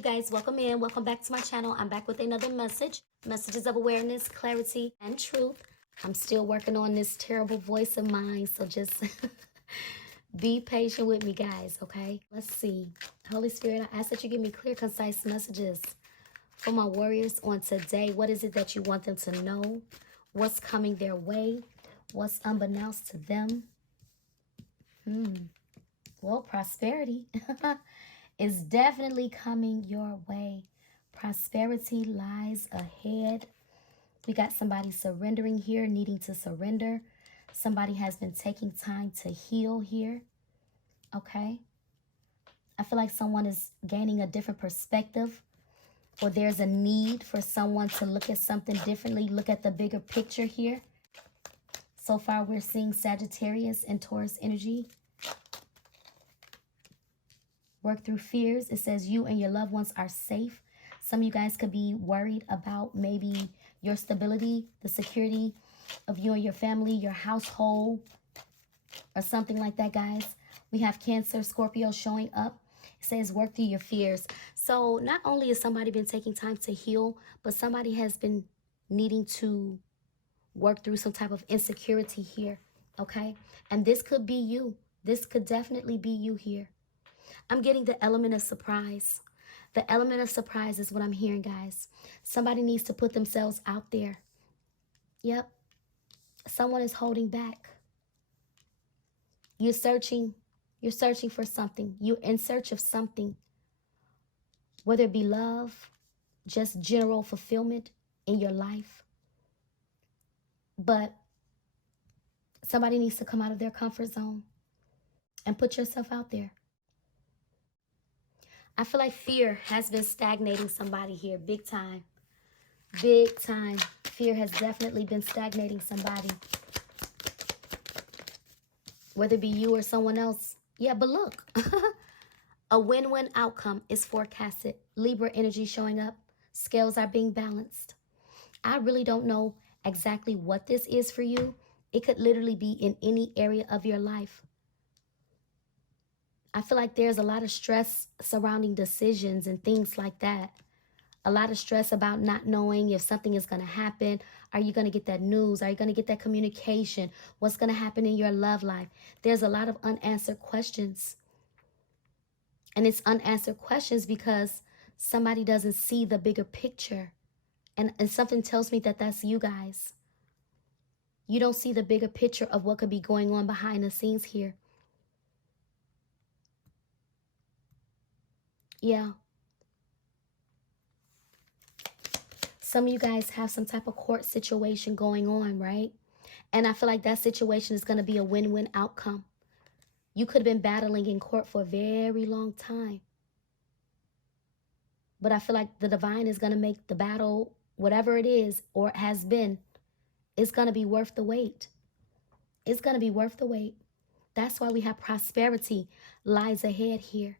you guys, welcome in, welcome back to my channel. I'm back with another messages of awareness, clarity, and truth. I'm still working on this terrible voice of mine, so just be patient with me, guys, okay? Let's see. Holy Spirit, I ask that you give me clear, concise messages for my warriors on today. What is it that you want them to know? What's coming their way? What's unbeknownst to them? Well, prosperity is definitely coming your way. Prosperity lies ahead. We got somebody surrendering here, needing to surrender. Somebody has been taking time to heal here. Okay? I feel like someone is gaining a different perspective, or there's a need for someone to look at something differently, look at the bigger picture here. So far, we're seeing Sagittarius and Taurus energy. Work through fears. It says you and your loved ones are safe. Some of you guys could be worried about maybe your stability, the security of you and your family, your household, or something like that, guys. We have Cancer, Scorpio showing up. It says work through your fears. So not only has somebody been taking time to heal, but somebody has been needing to work through some type of insecurity here, okay? And this could be you. This could definitely be you here. I'm getting the element of surprise. The element of surprise is what I'm hearing, guys. Somebody needs to put themselves out there. Yep. Someone is holding back. You're searching for something. You're in search of something. Whether it be love, just general fulfillment in your life. But somebody needs to come out of their comfort zone and put yourself out there. I feel like fear has been stagnating somebody here, big time. Big time. Fear has definitely been stagnating somebody. Whether it be you or someone else. Yeah, but look. A win-win outcome is forecasted. Libra energy showing up. Scales are being balanced. I really don't know exactly what this is for you. It could literally be in any area of your life. I feel like there's a lot of stress surrounding decisions and things like that. A lot of stress about not knowing if something is going to happen. Are you going to get that news? Are you going to get that communication? What's going to happen in your love life? There's a lot of unanswered questions. And it's unanswered questions because somebody doesn't see the bigger picture. And something tells me that that's you guys. You don't see the bigger picture of what could be going on behind the scenes here. Yeah. Some of you guys have some type of court situation going on, right? And I feel like that situation is going to be a win-win outcome. You could have been battling in court for a very long time. But I feel like the divine is going to make the battle, whatever it is or it has been, it's going to be worth the wait. It's going to be worth the wait. That's why we have prosperity lies ahead here.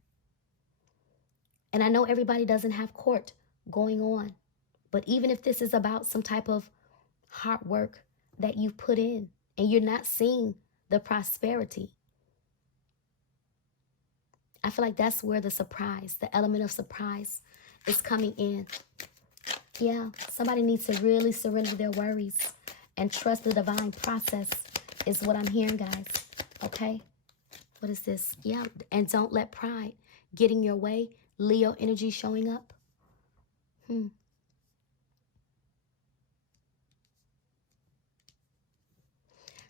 And I know everybody doesn't have court going on. But even if this is about some type of hard work that you've put in and you're not seeing the prosperity, I feel like that's where the surprise, the element of surprise is coming in. Yeah, somebody needs to really surrender their worries and trust the divine process is what I'm hearing, guys. Okay? What is this? Yeah, and don't let pride get in your way. Leo energy showing up.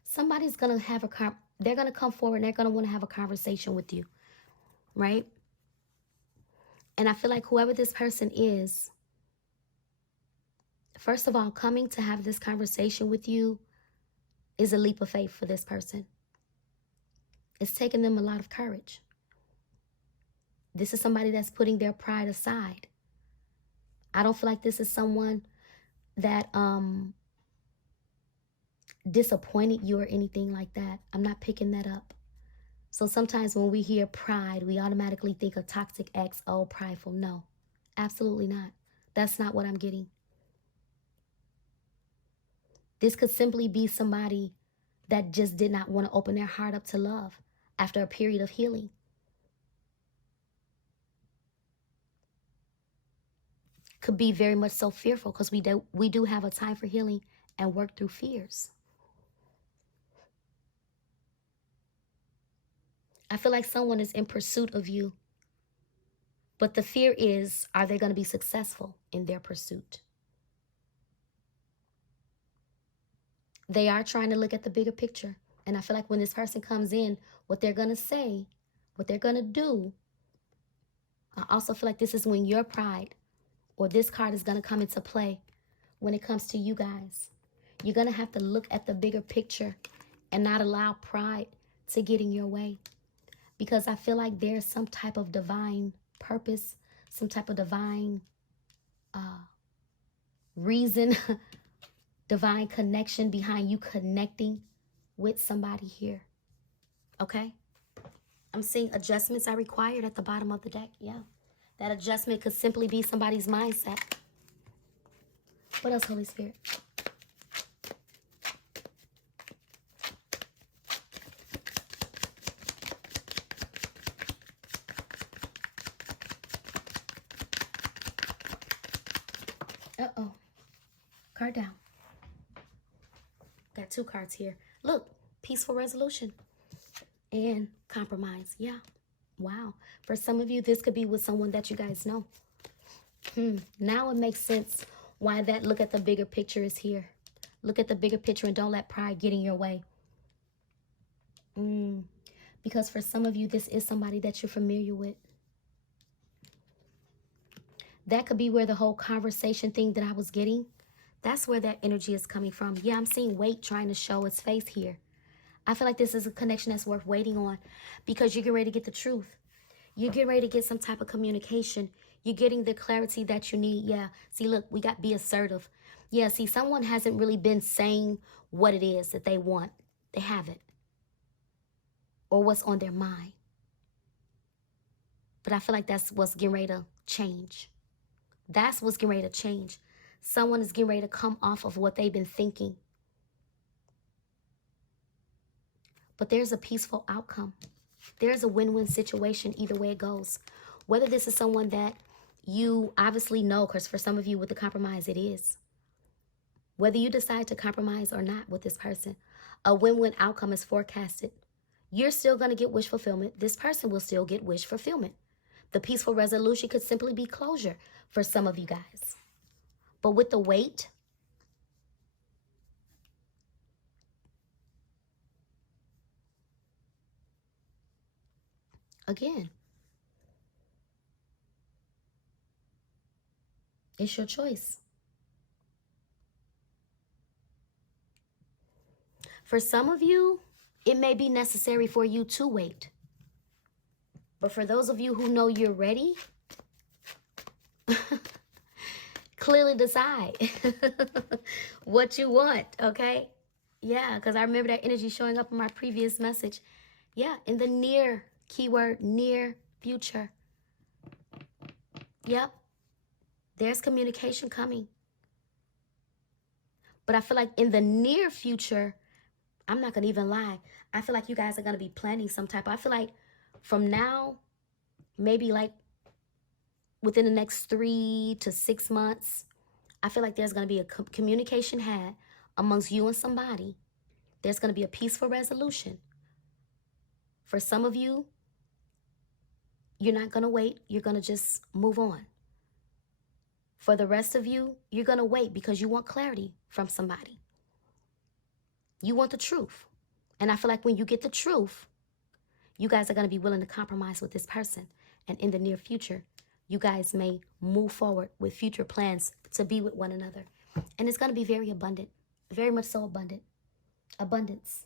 Somebody's going to have they're going to come forward and they're going to want to have a conversation with you, right? And I feel like whoever this person is, first of all, coming to have this conversation with you is a leap of faith for this person. It's taking them a lot of courage. This is somebody that's putting their pride aside. I don't feel like this is someone that disappointed you or anything like that. I'm not picking that up. So sometimes when we hear pride, we automatically think of toxic ex, oh, prideful. No, absolutely not. That's not what I'm getting. This could simply be somebody that just did not want to open their heart up to love after a period of healing. could be very much so fearful, because we do have a time for healing and work through fears. I feel like someone is in pursuit of you, but the fear is, are they going to be successful in their pursuit? They are trying to look at the bigger picture. And I feel like when this person comes in, what they're going to say, what they're going to do, I also feel like this is when your pride or this card is going to come into play when it comes to you guys. You're going to have to look at the bigger picture and not allow pride to get in your way. Because I feel like there's some type of divine purpose, some type of divine reason, divine connection behind you connecting with somebody here. Okay? I'm seeing adjustments are required at the bottom of the deck. Yeah. That adjustment could simply be somebody's mindset. What else, Holy Spirit? Uh-oh. Card down. Got two cards here. Look, peaceful resolution and compromise. Yeah. Wow. For some of you, this could be with someone that you guys know. Now it makes sense why that look at the bigger picture is here. Look at the bigger picture and don't let pride get in your way. Because for some of you, this is somebody that you're familiar with. That could be where the whole conversation thing that I was getting, that's where that energy is coming from. Yeah, I'm seeing weight trying to show its face here. I feel like this is a connection that's worth waiting on, because you're getting ready to get the truth. You're getting ready to get some type of communication. You're getting the clarity that you need. Yeah, see, look, we got be assertive. Yeah, see, someone hasn't really been saying what it is that they want. They haven't. Or what's on their mind. But I feel like that's what's getting ready to change. That's what's getting ready to change. Someone is getting ready to come off of what they've been thinking. But there's a peaceful outcome. There's a win-win situation either way it goes. Whether this is someone that you obviously know, because for some of you with the compromise, it is. Whether you decide to compromise or not with this person, a win-win outcome is forecasted. You're still going to get wish fulfillment. This person will still get wish fulfillment. The peaceful resolution could simply be closure for some of you guys. But with the weight, again, it's your choice. For some of you, it may be necessary for you to wait. But for those of you who know you're ready, clearly decide what you want, okay? Yeah, because I remember that energy showing up in my previous message. Yeah, in the near, keyword, near future. Yep, there's communication coming. But I feel like in the near future, I'm not going to even lie, I feel like you guys are going to be planning some type. I feel like from now, maybe like within the next 3 to 6 months, I feel like there's going to be a communication had amongst you and somebody. There's going to be a peaceful resolution. For some of you, you're not going to wait. You're going to just move on. For the rest of you, you're going to wait because you want clarity from somebody. You want the truth. And I feel like when you get the truth, you guys are going to be willing to compromise with this person. And in the near future, you guys may move forward with future plans to be with one another. And it's going to be very abundant. Very much so abundant. Abundance.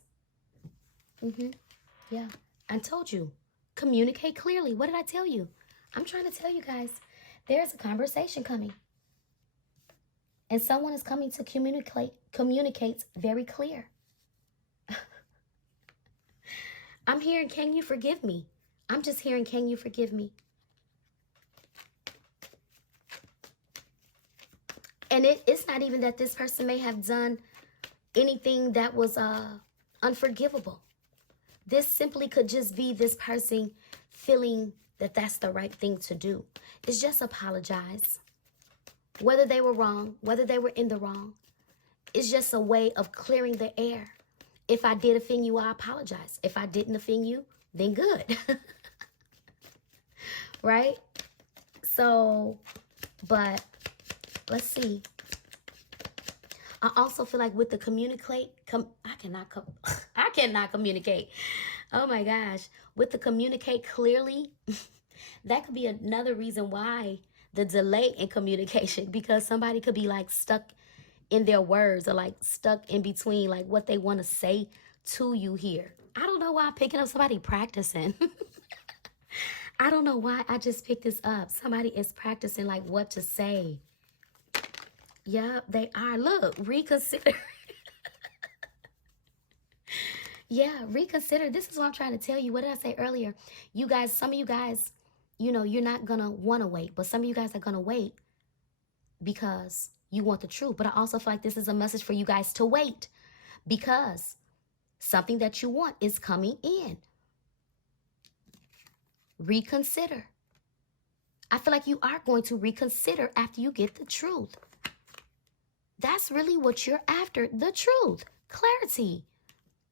Yeah. I told you. Communicate clearly. What did I tell you? I'm trying to tell you guys. There's a conversation coming. And someone is coming to communicate very clear. I'm hearing, can you forgive me? I'm just hearing, can you forgive me? And it's not even that this person may have done anything that was unforgivable. This simply could just be this person feeling that that's the right thing to do. It's just apologize. whether they were wrong, whether they were in the wrong. It's just a way of clearing the air. If I did offend you, I apologize. If I didn't offend you, then good. Right? So, but let's see. I also feel like with the I cannot communicate. Oh my gosh. With the communicate clearly, that could be another reason why the delay in communication, because somebody could be like stuck in their words, or like stuck in between like what they want to say to you here. I don't know why I'm picking up somebody practicing. I don't know why I just picked this up. Somebody is practicing like what to say. Yep, they are. Look, reconsider. Yeah, reconsider. This is what I'm trying to tell you. What did I say earlier? You guys, some of you guys, you know, you're not going to want to wait, but some of you guys are going to wait because you want the truth. But I also feel like this is a message for you guys to wait, because something that you want is coming in. Reconsider. I feel like you are going to reconsider after you get the truth. That's really what you're after, the truth, clarity.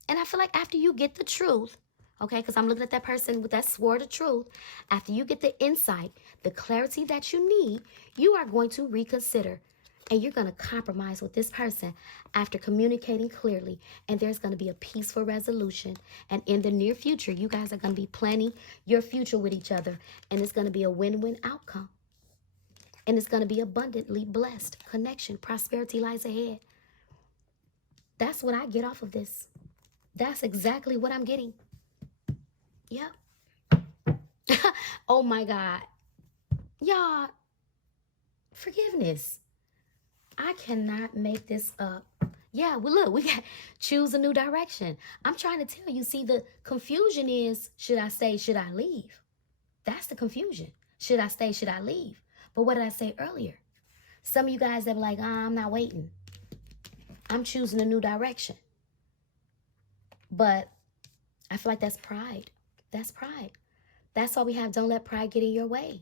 And I feel like after you get the truth, okay, because I'm looking at that person with that sword of truth, after you get the insight, the clarity that you need, you are going to reconsider. And you're going to compromise with this person after communicating clearly. And there's going to be a peaceful resolution. And in the near future, you guys are going to be planning your future with each other. And it's going to be a win-win outcome. And it's going to be abundantly blessed. Connection, prosperity lies ahead. That's what I get off of this. That's exactly what I'm getting. Yep. Oh my God. Y'all, forgiveness. I cannot make this up. Yeah, well, look, we got choose a new direction. I'm trying to tell you, see, the confusion is, should I stay, should I leave? That's the confusion. Should I stay, should I leave? But what did I say earlier? Some of you guys that were like, I'm not waiting. I'm choosing a new direction. But I feel like that's pride. That's pride. That's why we have don't let pride get in your way.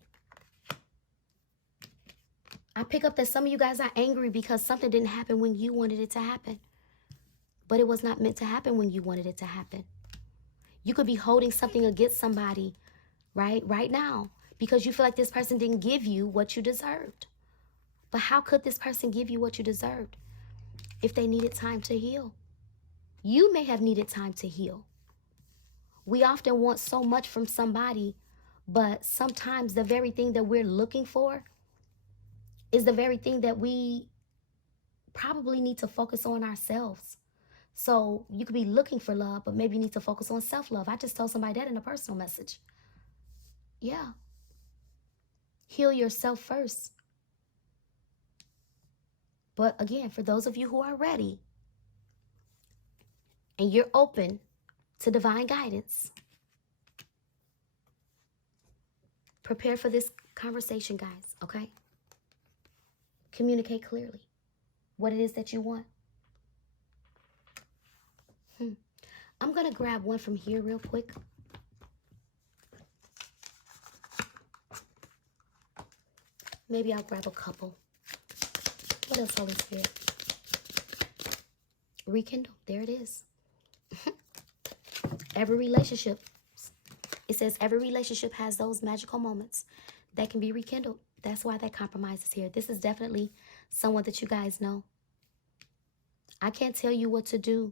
I pick up that some of you guys are angry because something didn't happen when you wanted it to happen. But it was not meant to happen when you wanted it to happen. You could be holding something against somebody right now because you feel like this person didn't give you what you deserved. But how could this person give you what you deserved if they needed time to heal? You may have needed time to heal. We often want so much from somebody, but sometimes the very thing that we're looking for is the very thing that we probably need to focus on ourselves. So you could be looking for love, but maybe you need to focus on self-love. I just told somebody that in a personal message. Yeah. Heal yourself first. But again, for those of you who are ready and you're open to divine guidance, prepare for this conversation, guys, okay? Communicate clearly what it is that you want. I'm going to grab one from here real quick. Maybe I'll grab a couple. What else, Holy Spirit? Rekindle. There it is. Every relationship, it says every relationship has those magical moments that can be rekindled. That's why that compromise is here. This is definitely someone that you guys know. I can't tell you what to do,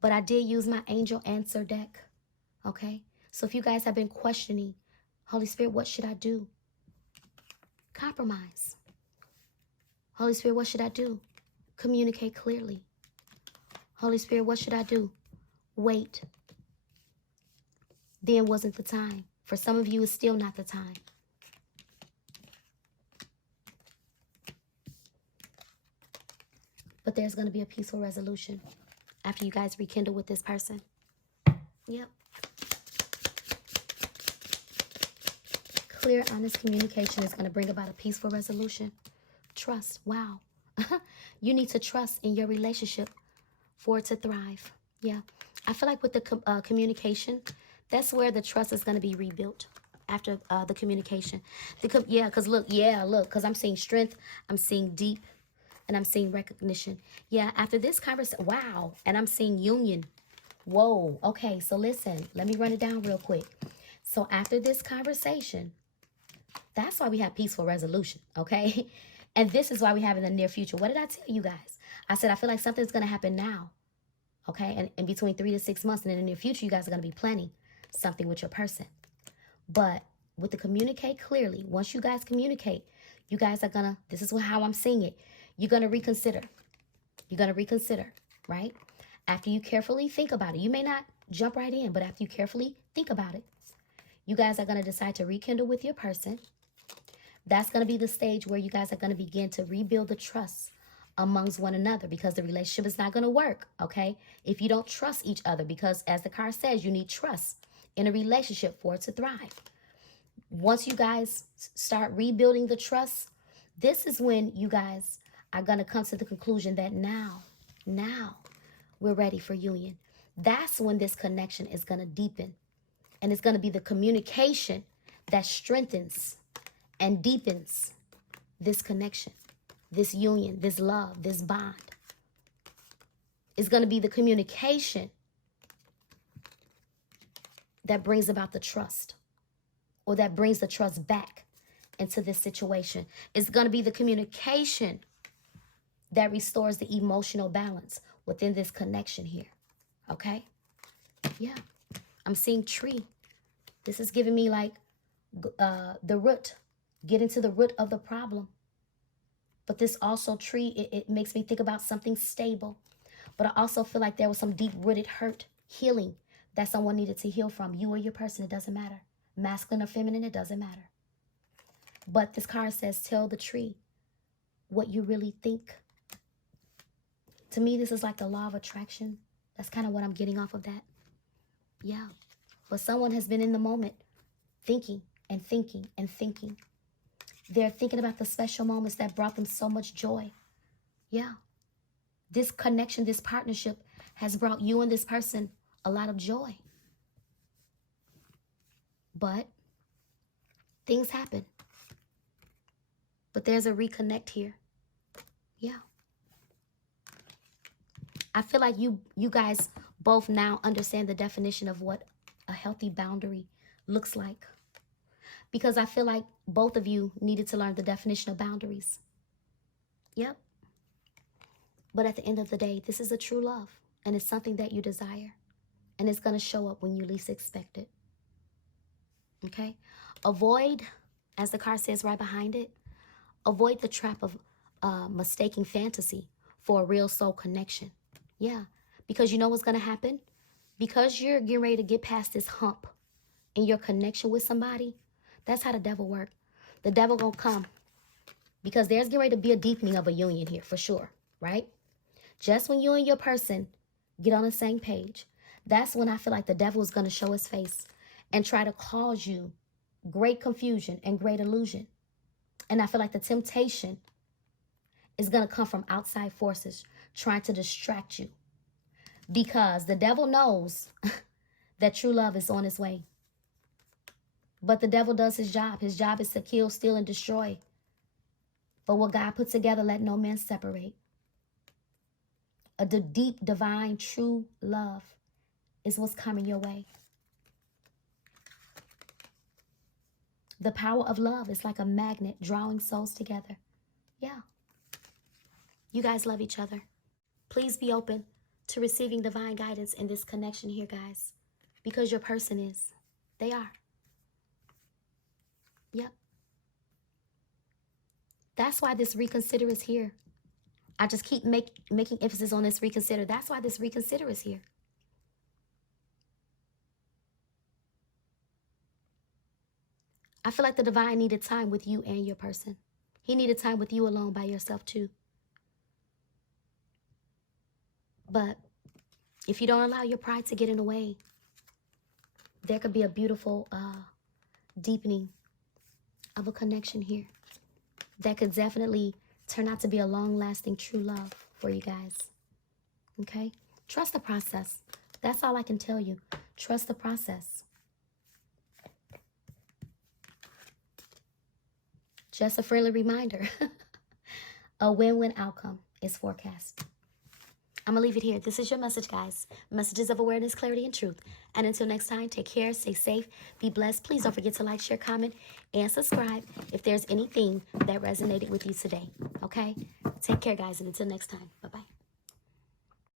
but I did use my angel answer deck. Okay? So if you guys have been questioning, Holy Spirit, what should I do? Compromise. Holy Spirit, what should I do? Communicate clearly. Holy Spirit, what should I do? Wait. Then wasn't the time. For some of you, it's still not the time. But there's going to be a peaceful resolution after you guys rekindle with this person. Yep. Clear, honest communication is going to bring about a peaceful resolution. Trust. Wow. You need to trust in your relationship for it to thrive. Yeah. I feel like with the communication, that's where the trust is going to be rebuilt. after the communication. Yeah, because look, because I'm seeing strength, I'm seeing deep, and I'm seeing recognition. Yeah, after this conversation, wow, and I'm seeing union. Whoa, okay, so listen, let me run it down real quick. So after this conversation, that's why we have peaceful resolution, okay? And this is why we have in the near future. What did I tell you guys? I said, I feel like something's going to happen now, okay? And in between 3 to 6 months, and in the near future, you guys are going to be planning something with your person. But with the communicate clearly, once you guys communicate, you guys are going to, this is how I'm seeing it. You're going to reconsider. You're going to reconsider, right? After you carefully think about it, you may not jump right in, but after you carefully think about it, you guys are going to decide to rekindle with your person. That's going to be the stage where you guys are going to begin to rebuild the trust amongst one another, because the relationship is not going to work, okay? If you don't trust each other, because as the card says, you need trust in a relationship for it to thrive. Once you guys start rebuilding the trust, this is when you guys are going to come to the conclusion that now we're ready for union. That's when this connection is going to deepen. And it's going to be the communication that strengthens and deepens this connection, this union, this love, this bond. It's going to be the communication that brings about the trust, or that brings the trust back into this situation. It's going to be the communication that restores the emotional balance within this connection here. Okay? Yeah. I'm seeing tree. This is giving me like the root. Get into the root of the problem. But this also tree, it makes me think about something stable. But I also feel like there was some deep-rooted hurt, healing that someone needed to heal from. You or your person, it doesn't matter. Masculine or feminine, it doesn't matter. But this card says, tell the tree what you really think. To me, this is like the law of attraction. That's kind of what I'm getting off of that. Yeah. But someone has been in the moment thinking and thinking and thinking. They're thinking about the special moments that brought them so much joy. Yeah. This connection, this partnership has brought you and this person a lot of joy. But things happen. But there's a reconnect here. Yeah. I feel like you guys both now understand the definition of what a healthy boundary looks like. Because I feel like both of you needed to learn the definition of boundaries. Yep. But at the end of the day, this is a true love. And it's something that you desire. And it's going to show up when you least expect it. Okay? Avoid, as the card says right behind it, avoid the trap of mistaking fantasy for a real soul connection. Yeah. Because you know what's going to happen? Because you're getting ready to get past this hump in your connection with somebody, that's how the devil works. The devil gonna come because there's getting ready to be a deepening of a union here for sure, right? Just when you and your person get on the same page, that's when I feel like the devil is gonna show his face and try to cause you great confusion and great illusion. And I feel like the temptation is gonna come from outside forces trying to distract you, because the devil knows that true love is on its way. But the devil does his job. His job is to kill, steal, and destroy. But what God put together, let no man separate. A deep, divine, true love is what's coming your way. The power of love is like a magnet drawing souls together. Yeah. You guys love each other. Please be open to receiving divine guidance in this connection here, guys. Because your person is. They are. Yep. That's why this reconsider is here. I just keep making emphasis on this reconsider. That's why this reconsider is here. I feel like the divine needed time with you and your person. He needed time with you alone by yourself too. But if you don't allow your pride to get in the way, there could be a beautiful deepening of a connection here that could definitely turn out to be a long-lasting true love for you guys. Okay? Trust the process. That's all I can tell you. Trust the process. Just a friendly reminder. A win-win outcome is forecast. I'm going to leave it here. This is your message, guys. Messages of awareness, clarity, and truth. And until next time, take care, stay safe, be blessed. Please don't forget to like, share, comment, and subscribe if there's anything that resonated with you today. Okay? Take care, guys, and until next time. Bye.